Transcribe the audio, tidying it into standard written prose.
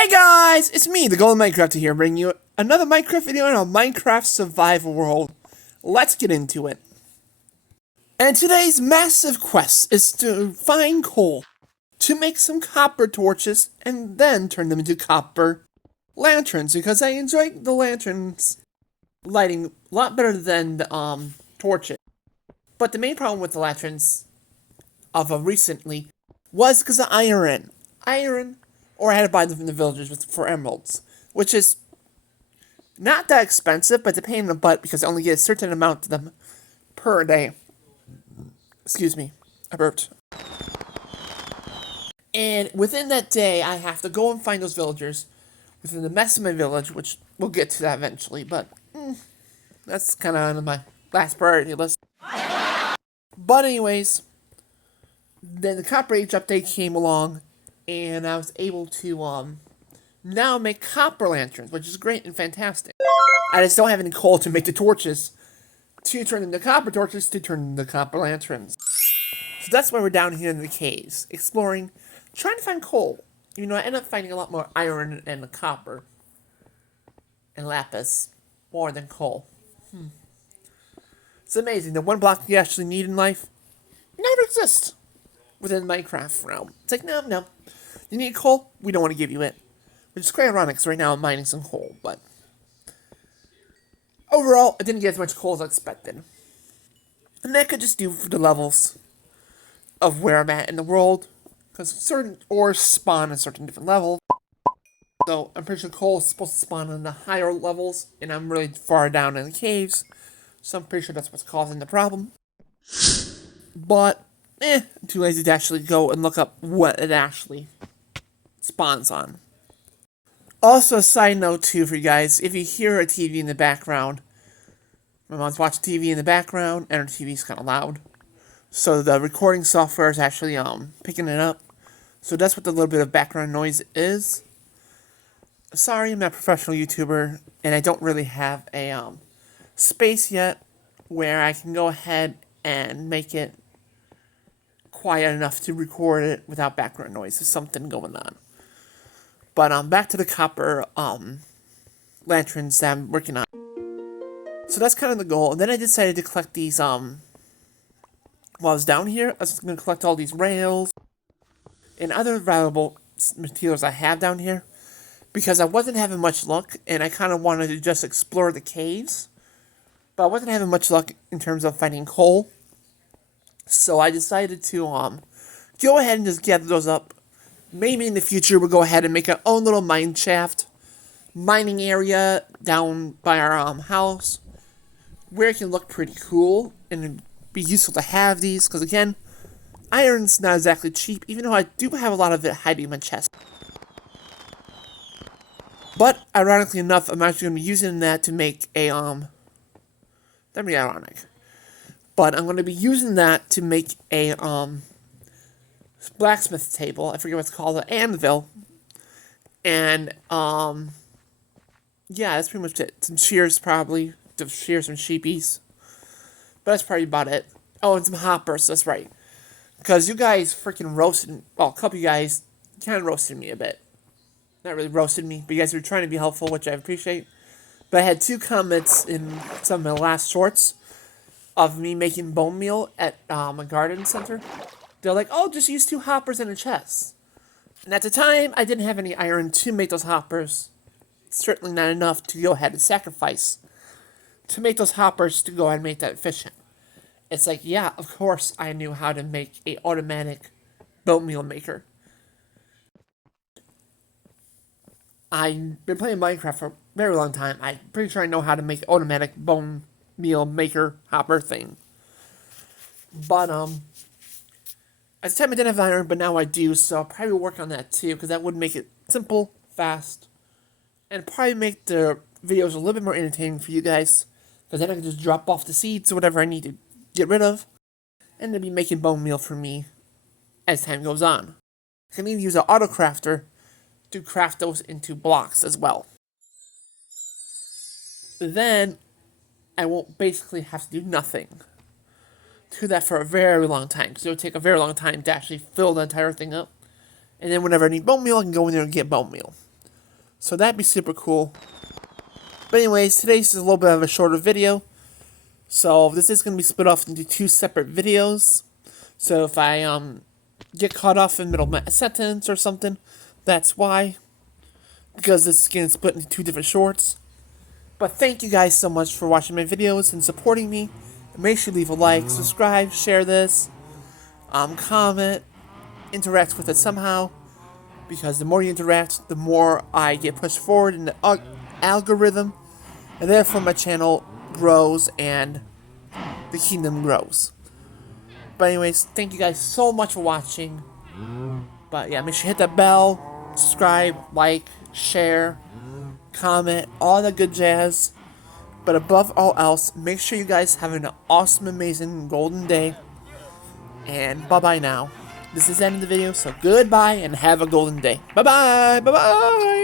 Hey guys, it's me, the Golden Minecrafter here, bringing you another Minecraft video in a Minecraft survival world. Let's get into it. And today's massive quest is to find coal, to make some copper torches, and then turn them into copper lanterns, because I enjoy the lanterns lighting a lot better than the torches. But the main problem with the lanterns of recently was because of iron. Or I had to buy them from the villagers for emeralds, which is not that expensive, but it's a pain in the butt because I only get a certain amount of them per day. Excuse me, I burped. And within that day, I have to go and find those villagers within the mess of my village, which we'll get to that eventually, but that's kind of on my last priority list. But anyways, then the Copper Age update came along, and I was able to, now make copper lanterns, which is great and fantastic. I just don't have any coal to make the torches, to turn into copper torches, to turn into copper lanterns. So that's why we're down here in the caves, exploring, trying to find coal. You know, I end up finding a lot more iron and copper, and lapis, more than coal. It's amazing, the one block you actually need in life never exists within the Minecraft realm. It's like, no. You need coal? We don't want to give you it. Which is quite ironic, because right now I'm mining some coal, but overall, I didn't get as much coal as I expected. And that could just do for the levels of where I'm at in the world, because certain ores spawn at certain different levels. So I'm pretty sure coal is supposed to spawn in the higher levels, and I'm really far down in the caves, so I'm pretty sure that's what's causing the problem. But, I'm too lazy to actually go and look up what it actually spawns on. Also, a side note too for you guys, if you hear a TV in the background, my mom's watching TV in the background, and her TV's kind of loud. So the recording software is actually picking it up. So that's what the little bit of background noise is. Sorry, I'm not a professional YouTuber, and I don't really have a space yet where I can go ahead and make it quiet enough to record it without background noise. There's something going on. But back to the copper lanterns that I'm working on. So that's kind of the goal. And then I decided to collect these while I was down here. I was going to collect all these rails and other valuable materials I have down here, because I wasn't having much luck, and I kind of wanted to just explore the caves, but I wasn't having much luck in terms of finding coal. So I decided to go ahead and just gather those up. Maybe in the future we'll go ahead and make our own little mine shaft, mining area down by our house, where it can look pretty cool and it'd be useful to have these, because again, iron's not exactly cheap, even though I do have a lot of it hiding in my chest. But ironically enough, I'm actually going to be using that to make a that'd be ironic. But I'm going to be using that to make a blacksmith table. I forget what it's called, an anvil. And yeah, that's pretty much it. Some shears probably to shear some sheepies. But that's probably about it. Oh, and some hoppers, that's right. Because you guys freaking roasted, well, a couple of you guys kind of roasted me a bit. Not really roasted me, but you guys were trying to be helpful, which I appreciate. But I had 2 comments in some of my last shorts of me making bone meal at a garden center. They're like, oh, just use 2 hoppers and a chest. And at the time, I didn't have any iron to make those hoppers. Certainly not enough to go ahead and sacrifice to make those hoppers to go ahead and make that efficient. It's like, yeah, of course I knew how to make a automatic bone meal maker. I've been playing Minecraft for a very long time. I'm pretty sure I know how to make automatic bone meal maker hopper thing. But, at the time I didn't have iron, but now I do, so I'll probably work on that too, because that would make it simple, fast, and probably make the videos a little bit more entertaining for you guys, because then I can just drop off the seeds or whatever I need to get rid of, and they'll be making bone meal for me as time goes on. I can even use an auto crafter to craft those into blocks as well. Then I won't basically have to do nothing to that for a very long time, because it would take a very long time to actually fill the entire thing up. And then whenever I need bone meal, I can go in there and get bone meal. So that'd be super cool. But anyways, today's is a little bit of a shorter video. So this is going to be split off into 2 separate videos. So if I get caught off in the middle of a sentence or something, that's why. Because this is getting split into 2 different shorts. But thank you guys so much for watching my videos and supporting me. And make sure you leave a like, subscribe, share this, comment, interact with it somehow. Because the more you interact, the more I get pushed forward in the algorithm. And therefore my channel grows and the kingdom grows. But anyways, thank you guys so much for watching. But yeah, make sure you hit that bell, subscribe, like, share, comment, all that good jazz. But above all else, make sure you guys have an awesome, amazing golden day. And bye-bye now. This is the end of the video, so goodbye and have a golden day. Bye-bye! Bye-bye!